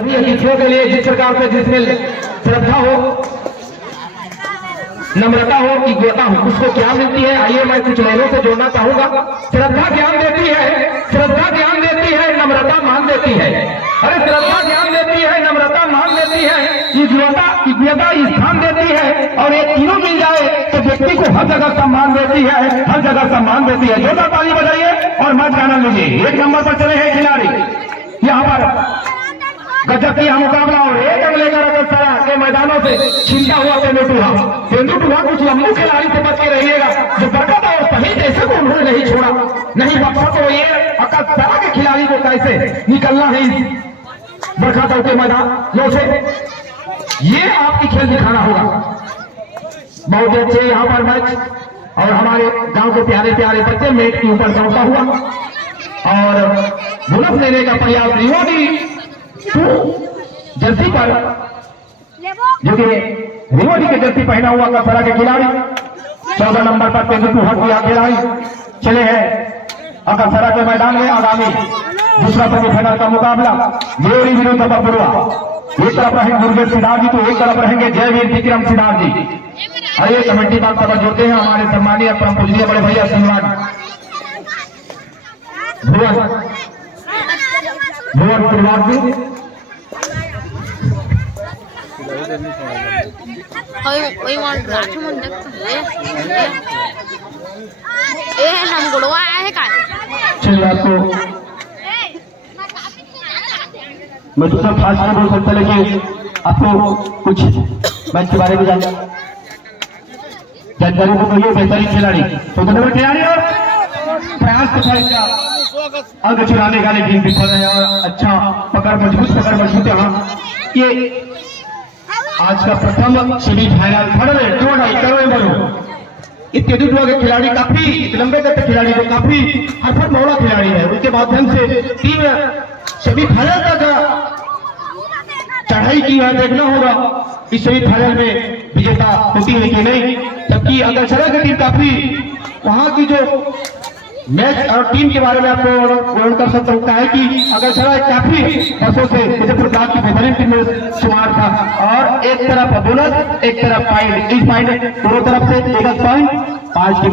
सभी अतिथियों के लिए जिस प्रकार से जिसमें श्रद्धा हो, नम्रता हो, इज्ञता हो, उसको क्या मिलती है? आइए मैं कुछ लाइनों से जोड़ना चाहूंगा। श्रद्धा ज्ञान देती है, श्रद्धा ज्ञान देती है, नम्रता मान देती है। अरे श्रद्धा ज्ञान देती है, नम्रता मान देती है, इज्ञता स्थान देती है, और ये तीनों मिल जाए तो व्यक्ति को हर जगह सम्मान देती है, हर जगह सम्मान देती है। जोरदार ताली बजाइए और मत गाना लीजिए। एक नंबर पर चले हैं खिलाड़ी। यहाँ पर गजब की मुकाबला और एक अगले का रकसरा के मैदानों से छिलता हुआ तेंदुटुआ कुछ लंबू खिलाड़ी से बच के रहिएगा। जो बरकत और सही जैसे को उन्होंने नहीं छोड़ा, नहीं बख्शा, तो ये अकसरा के खिलाड़ी को कैसे निकलना है इस बरकतों के मैदानों से, ये आपकी खेल दिखाना होगा। बहुत अच्छे यहाँ पर मैच, और हमारे गांव के प्यारे प्यारे बच्चे मेट के ऊपर दौड़ता हुआ और बुलंद लेने का प्रयास रिवोडी जर्सी पर, जो कि रिवोडी के जर्सी पहना हुआ कसरा के खिलाड़ी 14 नंबर पर तेंदुटुआ किया खिलाड़ी चले हैं अकसरा के मैदान में। आगामी दूसरा सेमीफाइनल का मुकाबला मेरी विरुद्ध बबुआ। एक तरफ रहेंगे मुर्गेश सिद्धार्थ जी, तो एक तरफ रहेंगे जयवीर विक्रम सिद्धार्थ जी। आइए कमेटी बात समझ होते हैं हमारे सम्मानीय परम पूजनीय बड़े भैया श्रीमान भुवन श्रीवास जी। चलिए आपको मैं दूसरा फास्ट नहीं बोल सकता, लेकिन आपको कुछ मैच के बारे में जानकारी को कहिए। बेहतरीन खिलाड़ी तो नंबर खिलाड़ी और प्रयास अंक चुराने का, लेकिन विफल है। और अच्छा पकड़ मजबूत यहाँ ये आज का प्रथम सेमीफाइनल इस तेंदुटुआ के खिलाड़ी काफी लंबे तक खिलाड़ी को काफी हरफट मौला खिलाड़ी है, उनके माध्यम से टीम सेमीफाइनल तक चढ़ाई की है। देखना होगा इस सेमीफाइनल में विजेता होती है कि नहीं। जबकि अगरसरा की टीम काफी वहां की जो मैच और टीम के बारे में आपको वर्णन कर सकता हूँ है कि अगरसरा काफी वर्षों से विजयपुर ब्लॉक की बेहतरीन टीम में शुमार था, और एक तरफ बोनस एक तरफ पॉइंट, इस पॉइंट दोनों तरफ से एक पॉइंट 5 के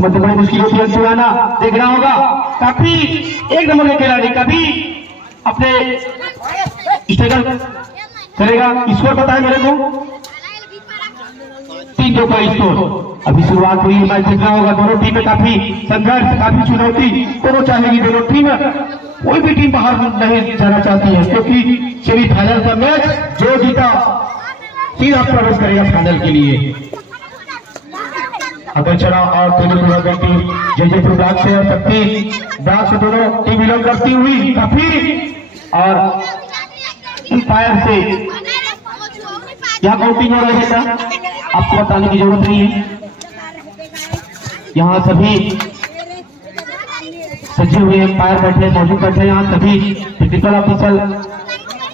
मध्य बड़ी मुश्किल होती है चुराना। देखना होगा काफी एक नंबर के खिलाड़ी कभी अपने स्ट्रगल करेगा। स्कोर बताए मेरे को 3-2 का स्कोर। अभी शुरुआत हुई, मैच देखना होगा। दोनों टीम में काफी संघर्ष, काफी चुनौती दोनों चाहेगी। दोनों टीम कोई भी टीम बाहर नहीं जाना चाहती है, क्योंकि सेमीफाइनल का मैच जो जीता सीधा प्रवेश करेगा फाइनल के लिए। अगरसरा और तेंदुटुआ की टीम जयपुर ब्लॉक से और शक्ति ब्लॉक से दोनों टीम बिलोंग करती हुई काफी, और अंपायर से यहाँ काउंटिंग हो रही है, आपको बताने की जरूरत नहीं है। यहाँ सभी सजे हुए अंपायर बैठे मौजूद बैठे, यहाँ सभी टेक्निकल ऑफिसर,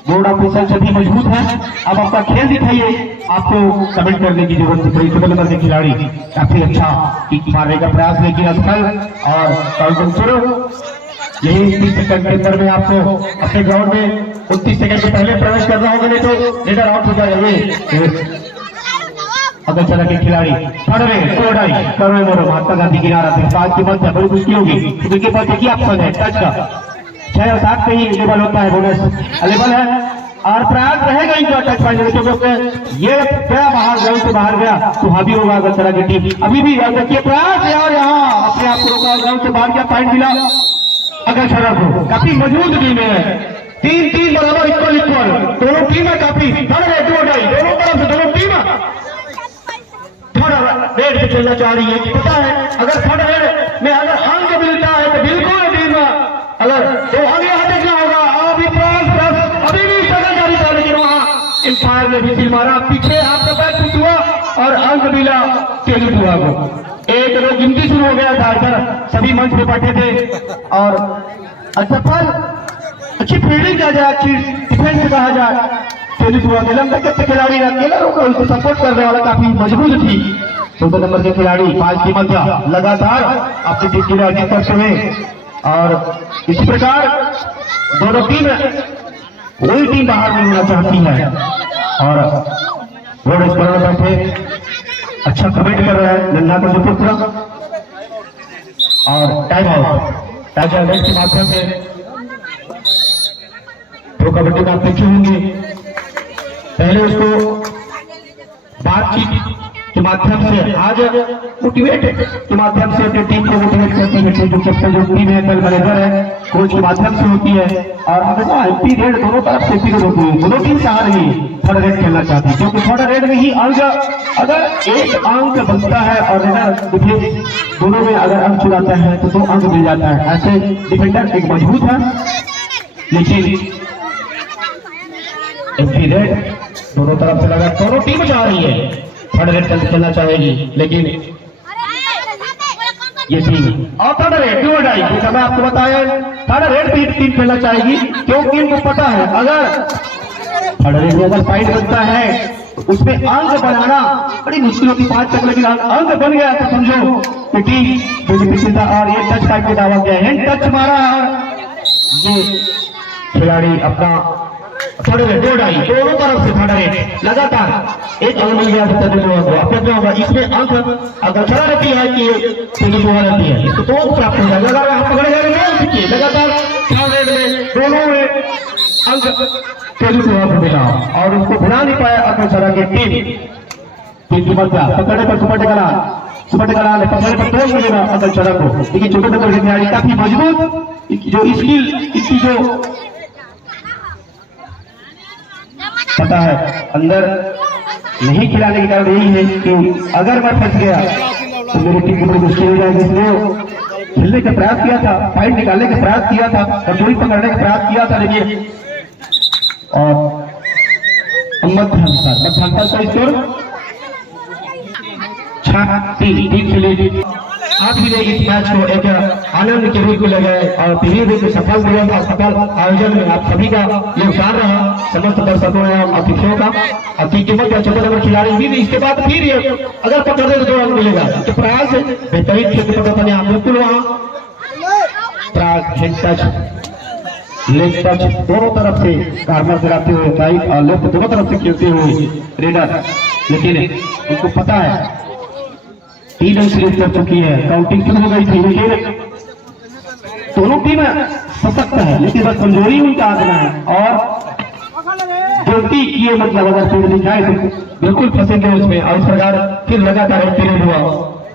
बोर्ड ऑफिसर सभी मजबूत हैं। अब आपका खेल दिखाइए, आपको कमेंट करने की जरूरत नहीं। 14 नंबर के खिलाड़ी काफी अच्छा किक मारने का प्रयास, लेकिन असफल, और काउंटिंग शुरू। यही 30 सेकंड के अंदर में आपको अपने ग्राउंड में 29 सेकंड से पहले प्रवेश करना होगा, नहीं तो लीडर आउट हो जाएंगे। अगरसरा के खिलाड़ी महात्मा गांधी किनारा 5 के मध्य बड़ी मुश्किल होगी, क्योंकि पास एक ही ऑप्शन है टच का। 6 और 7 पे ही लेवल होता है, बोनस अवेलेबल है, और प्रयास रहेगा इनका टच पाने, क्योंकि ये गया बाहर, ग्राउंड से बाहर गया तो हावी होगा अगरसरा की टीम। अभी भी देखिए प्रयास है, और यहाँ अपने आप को रोका, ग्राउंड से बाहर गया, पॉइंट मिला अगरसरा को। काफी मजबूत टीम है, 3-3 बराबर इक्वल दोनों टीम है। काफी दोनों तरफ से दोनों टीम थोड़ा रेड पे खेलना चाह रही है। पता है अगर थर्ड रेड में अगर अंक मिलता है तो बिल्कुल टीम अगर तो आगे देखना होगा। अभी भी स्ट्रगल जारी था, लेकिन वहां एम्पायर ने भी मारा, पीछे आपका बैट हुआ और अंक मिला तेंदुटुआ को। 1-2 गिनती शुरू हो गया था, इधर सभी मंच पे बैठे थे, और असफल अच्छी फील्डिंग किया जाए, अच्छी डिफेंस कहा जाए। तेंदुटुआ के लंबे के खिलाड़ी अकेला रोका, उसको सपोर्ट करने वाला काफी मजबूत थी। 14 नंबर के खिलाड़ी 5 की मध्य लगातार अपनी टीम के लिए अर्जित करते हुए, और इसी प्रकार दोनों टीम कोई टीम बाहर नहीं होना चाहती है। और रोड स्कोर बैठे अच्छा कमेंट कर रहा है नन्हा का सुपुत्र। और टाइम आउट के माध्यम से प्रो कबड्डी में आप देखे होंगे, पहले उसको बातचीत के माध्यम से, आज मोटिवेट के माध्यम से अपनी टीम को मोटिवेट करती है। जो कैप्टन जो टीम है, कल मैनेजर है, कोच के माध्यम से होती है। और हमेशा एमपी रेड दोनों तरफ से पीरियड होती है। दोनों टीम चाह रही है थर्ड रेड खेलना चाहती है, क्योंकि थर्ड रेड में ही अंक, अगर एक अंक बनता है और दोनों में अगर अंक चुराता है तो 2 अंक मिल जाता है। ऐसे डिफेंडर एक मजबूत है, लेकिन एमपी रेड दोनों तरफ से लगा, दोनों टीम चाह रही है थर्ड रेड खेलना चाहेगी, लेकिन ये टीम और थर्ड रेड क्यों हटाई, जैसा मैं आपको बताया थर्ड रेड भी टीम खेलना चाहेगी, क्योंकि इनको पता है अगर थर्ड रेड में अगर फाइट बनता है उसमें अंक बनाना बड़ी मुश्किल होती 5 तक, लेकिन अंक बन गया तो समझो कि टीम पीछे था। और ये टच फाइट का दावा किया है, टच मारा और ये खिलाड़ी अपना थर्ड रेड दोनों तरफ से थर्ड रेड लगातार एक अंक मिल गया होगा। इसमें अंक अगर खड़ा रहती है कि सिंगल ओवर रहती है, इसको 2 अंक प्राप्त हो जाएगा। अगर आप पकड़े जाएंगे लगातार थर्ड रेड में दोनों में अंक सिंगल ओवर मिला और उसको भुला नहीं पाया अकलछड़ा की टीम की मध्य। पकड़ने पर सुपर टेकला ने पकड़ने पर 2 मिलेगा अकलछड़ा को, लेकिन छोटे छोटे खिलाड़ी काफी मजबूत, जो स्किल इसकी जो पता है अंदर नहीं खिलाने के कारण यही है कि अगर मैं फंस गया तो मेरी टीम को बड़ी मुश्किल हो जाएगी। इसलिए खेलने का प्रयास किया था, फाइट निकालने का प्रयास किया था, कचोरी पकड़ने का प्रयास किया था, लेकिन और मध्यांतर का स्कोर 6-3 खेले। आप भी इस मैच को एक आनंद के रूप में ले गए और धीरे धीरे सफल दिवस और सफल आयोजन में आप सभी का योगदान रहा, समस्त दर्शकों एवं अतिथियों का। आपकी कीमत या छोटे नंबर खिलाड़ी भी इसके बाद फिर ये अगर पकड़ दे तो 2 अंक मिलेगा। तो प्रयास बेहतरीन क्षेत्र प्रदर्शन यहाँ बिल्कुल वहाँ हेड टच लेग टच दोनों तरफ से कार्नर कराते हुए राइट और लेफ्ट दोनों तरफ से खेलते हुए रेडर, लेकिन उनको पता है 3 रन सीरीज कर चुकी है, काउंटिंग शुरू हो गई थी, लेकिन दोनों टीम सशक्त है, लेकिन बस कमजोरी उनका आंकना है। और गलती किए मतलब अगर फील्ड दिखाए तो बिल्कुल फंसेंगे उसमें। और इस प्रकार फिर लगातार पीरियड हुआ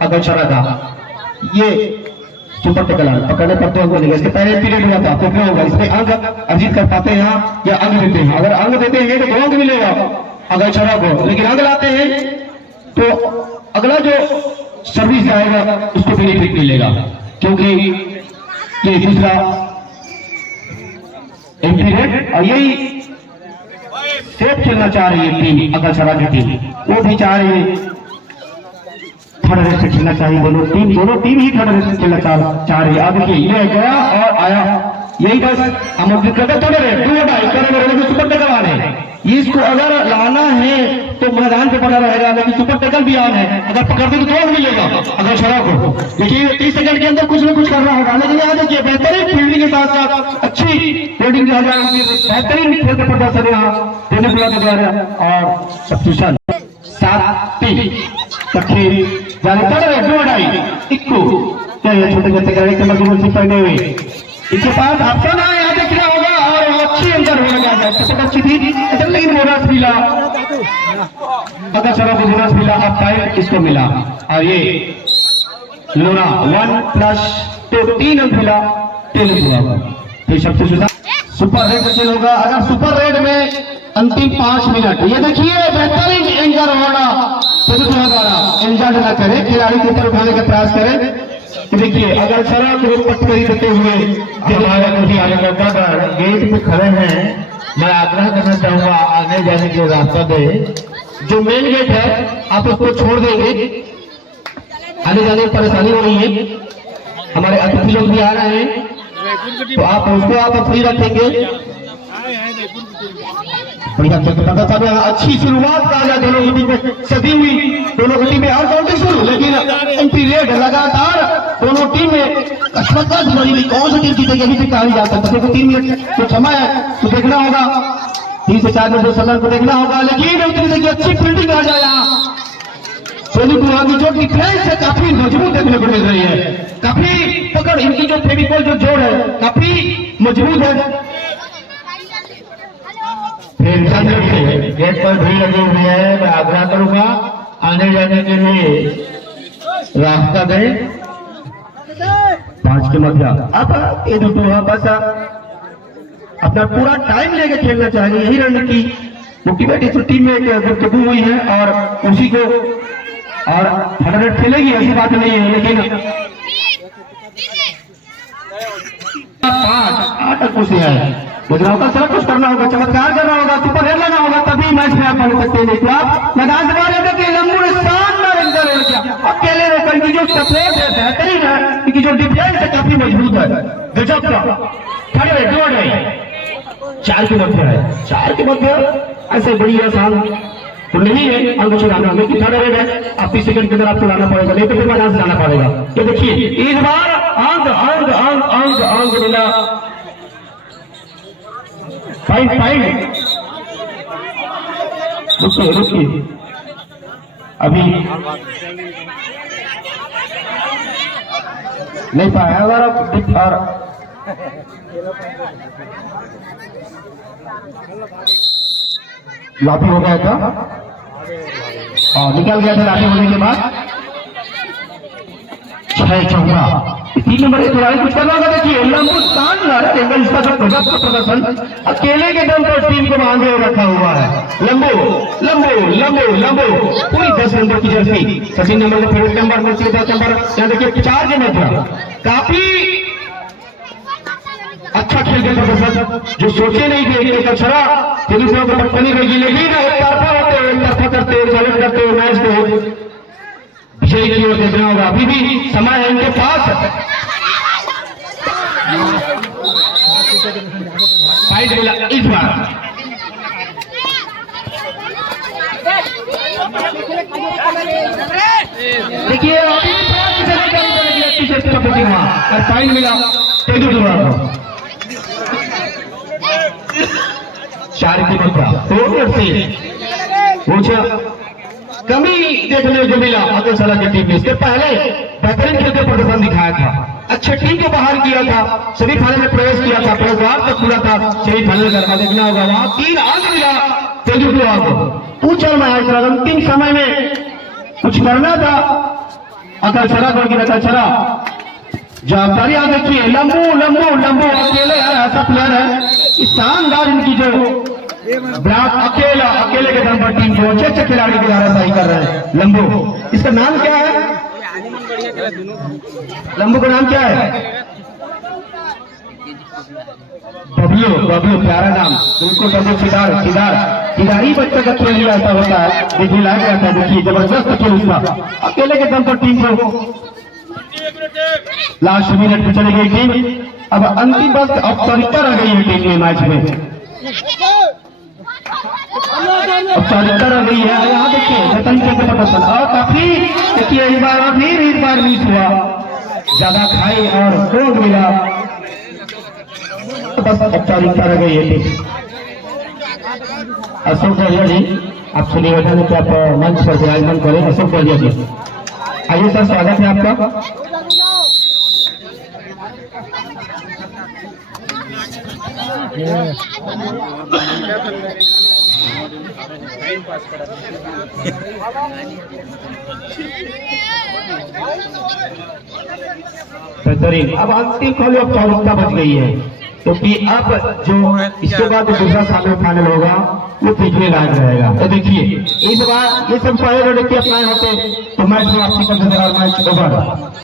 अकलछड़ा का। ये सुपर टेकला पकड़ने पर 2 अंक मिलेगा। इसके पहले पीरियड हुआ था तो क्या होगा, इसमें अंक अर्जित कर पाते हैं यहाँ या अंक देते हैं। अगर अंक देते हैं तो 2 अंक मिलेगा अकलछड़ा को, लेकिन अंक लाते हैं तो अगला जो सर्विस आएगा उसको बेनिफिट मिलेगा, क्योंकि ये दूसरा एमपी रेड और यही सेफ खेलना चाह रही है टीम अकलछड़ा की टीम, वो भी चाह रही है थर्ड रेड से खेलना चाहिए। दोनों टीम ही थर्ड रेड से खेलना चाह रही है। अब देखिए ये गया और आया, यही बस आमंत्रित करते थोड़े रेड सुपर टेकल आ रहे हैं। इसको अगर लाना है तो मैदान पे पड़ा रहेगा, लेकिन सुपर टेकल भी ऑन है, अगर पकड़ते तो 2 अंक मिलेगा अकलछड़ा को। देखिए 30 सेकंड के अंदर कुछ न कुछ करना होगा, लेकिन यहाँ देखिए बेहतरीन फील्डिंग के साथ साथ अच्छी फील्डिंग किया जाए, बेहतरीन खेल के प्रदर्शन यहाँ देने को जा रहा है। और सब्सिट्यूशन 7-3 तकरीर जाने क्या ये छोटे छोटे खिलाड़ी के मजबूत पहने हुए इसके पास ऑप्शन है, यहाँ देख रहा होगा और अच्छी अंदर हो लगा अच्छी थी, लेकिन बोनस मिला अकलछड़ा को, बोनस मिला अब टाइम इसको मिला। और ये लोना 1+2 3 अंक मिला, 3 हुआ। तो सबसे सुपर रेड में खेल होगा। अगर सुपर रेड में अंतिम 5 मिनट, ये देखिए बेहतरीन एंकर होना इंजर्ड न करे, खिलाड़ी के ऊपर उठाने का प्रयास करें। देखिए अगर शराब को पटकरी देते हुए गेट पे खड़े हैं, मैं आग्रह करना चाहूंगा आने जाने के रास्ता दे, जो मेन गेट है आप उसको छोड़ देंगे, आने जाने में परेशानी हो रही है। हमारे अतिथि लोग भी आ रहे हैं तो आप उसको आप फ्री रखेंगे। अच्छी शुरुआत का दोनों की टीम में सदी हुई, दोनों की टीम में और काउंटिंग शुरू, लेकिन एमपी रेड लगातार दोनों टीम में कस्मत बड़ी हुई, कौन सी टीम जीतेगी अभी से कहा नहीं जा सकता। देखो 3 मिनट तो समय है तो देखना होगा, 3 से 4 मिनट समय को देखना होगा। लेकिन उतनी देखिए अच्छी फील्डिंग आ जाए यहाँ सोनी कुमार की, जो डिफेंस है काफी मजबूत देखने को मिल रही है, काफी पकड़ इनकी जो फेविकॉल जो जोड़ है काफी मजबूत है। गेट पर भीड़ लगी हुई है, मैं आग्रह करूंगा आने जाने के लिए रास्ता दें। 5 के मध्य अब ये दोनों बस अपना पूरा टाइम लेके खेलना चाहिए, यही रणनीति मोटिवेट इस टीम में गुफ्तगू हुई है और उसी को और 100 खेलेगी ऐसी बात नहीं है, लेकिन 8 अंकों से है। गुजरात का सारा कुछ करना होगा, चमत्कार करना होगा, सुपर हिट लाना होगा, तभी मैच में आप बन सकते हैं। देखो आप मैदान से बाहर देखिए लंबू ने शानदार एंकर रोल किया, अकेले रोकन की जो सपोर्ट है बेहतरीन है, क्योंकि जो डिफेंस है काफी मजबूत है, गजब का। खड़े जोड़ है 4 के मध्य है, 4 के मध्य ऐसे बड़ी आसान तो नहीं है अंक चुराना, लेकिन थर्ड रेड है, आप 30 सेकंड के अंदर आपको लाना पड़ेगा, नहीं तो फिर मैदान से जाना पड़ेगा। तो देखिए इस बार अंक अंक अंक अंक अंक मिला, फाइट रुकिए अभी नहीं पाया अगर और लाठी हो गया था और निकल गया था लाठी होने के बाद 6 चौका 3 नंबर के खिलाड़ी कुछ करना होगा। देखिए लंबू शानदार है, इसका जो गजब का प्रदर्शन अकेले के दम पर टीम को बांधे रखा हुआ है। लंबू लंबू लंबू लंबू पूरी 10 नंबर की जर्सी, सचिन नंबर का फेवरेट नंबर, 10 नंबर, यहाँ देखिए 4 के मध्य काफी अच्छा खेल के प्रदर्शन, जो सोचे नहीं थे एक अक्षरा तेलुगु को पटकनी रहेगी, लेकिन एक तरफा करते चैलेंज करते हुए मैच को विजय की ओर देखना होगा। अभी भी समय है इनके पास, फाइट मिला इस बार। देखिए और फाइट मिला तेलुगु को 4 के मध्य तो कमी देखने को मिला अगर सलाह की टीम ने। इसके पहले बेहतरीन खेल का प्रदर्शन दिखाया था, अच्छे टीम को बाहर किया था, सेमीफाइनल में प्रवेश किया था, प्रवेश तक पूरा था, सेमीफाइनल का देखना होगा। वहां 3 अंक मिला तेलुगु को, पूछल मैच अंतिम समय में कुछ करना था अकल छरा की अकलछरा जवाबदारी। आप देखिए लंबू लंबू लंबू अकेले ऐसा प्लेयर है, शानदार इनकी जो अकेले के दम पर टीम को अच्छे खिलाड़ी के द्वारा सही कर रहे हैं। लंबू, इसका नाम क्या है? लंबू का नाम क्या है? बबलू, बबलू प्यारा नाम, बिल्कुल बबलू खिलाड़ी बच्चे का खेल ऐसा होता है, देखिए लाइक रहता है। देखिए जबरदस्त खेल उसका, अकेले के दम पर टीम को लास्ट मिनट में चली गई टीम। अब अंतिम बस औपचारिकता रह गई है टीम के मैच में, औपचारिकता रह गई है। यहाँ देखिए रतन के प्रदर्शन और काफी देखिए इस बार मिस हुआ, ज्यादा खाई और गोल मिला, बस औपचारिकता रह गई है टीम। अशोक बढ़िया जी आपसे निवेदन है कि आप मंच पर विराजमान करें। अशोक बढ़िया जी आइए सर, स्वागत है आपका। बेहतरीन, अब अंतिम खाली औपचारिकता बच गई है, क्योंकि अब जो इसके बाद दूसरा फाइनल होगा वो पिछले लायक रहेगा। तो देखिए इस बार ये सब पहले लड़के अपनाए होते तो मैच में आपसी का मैच ओवर।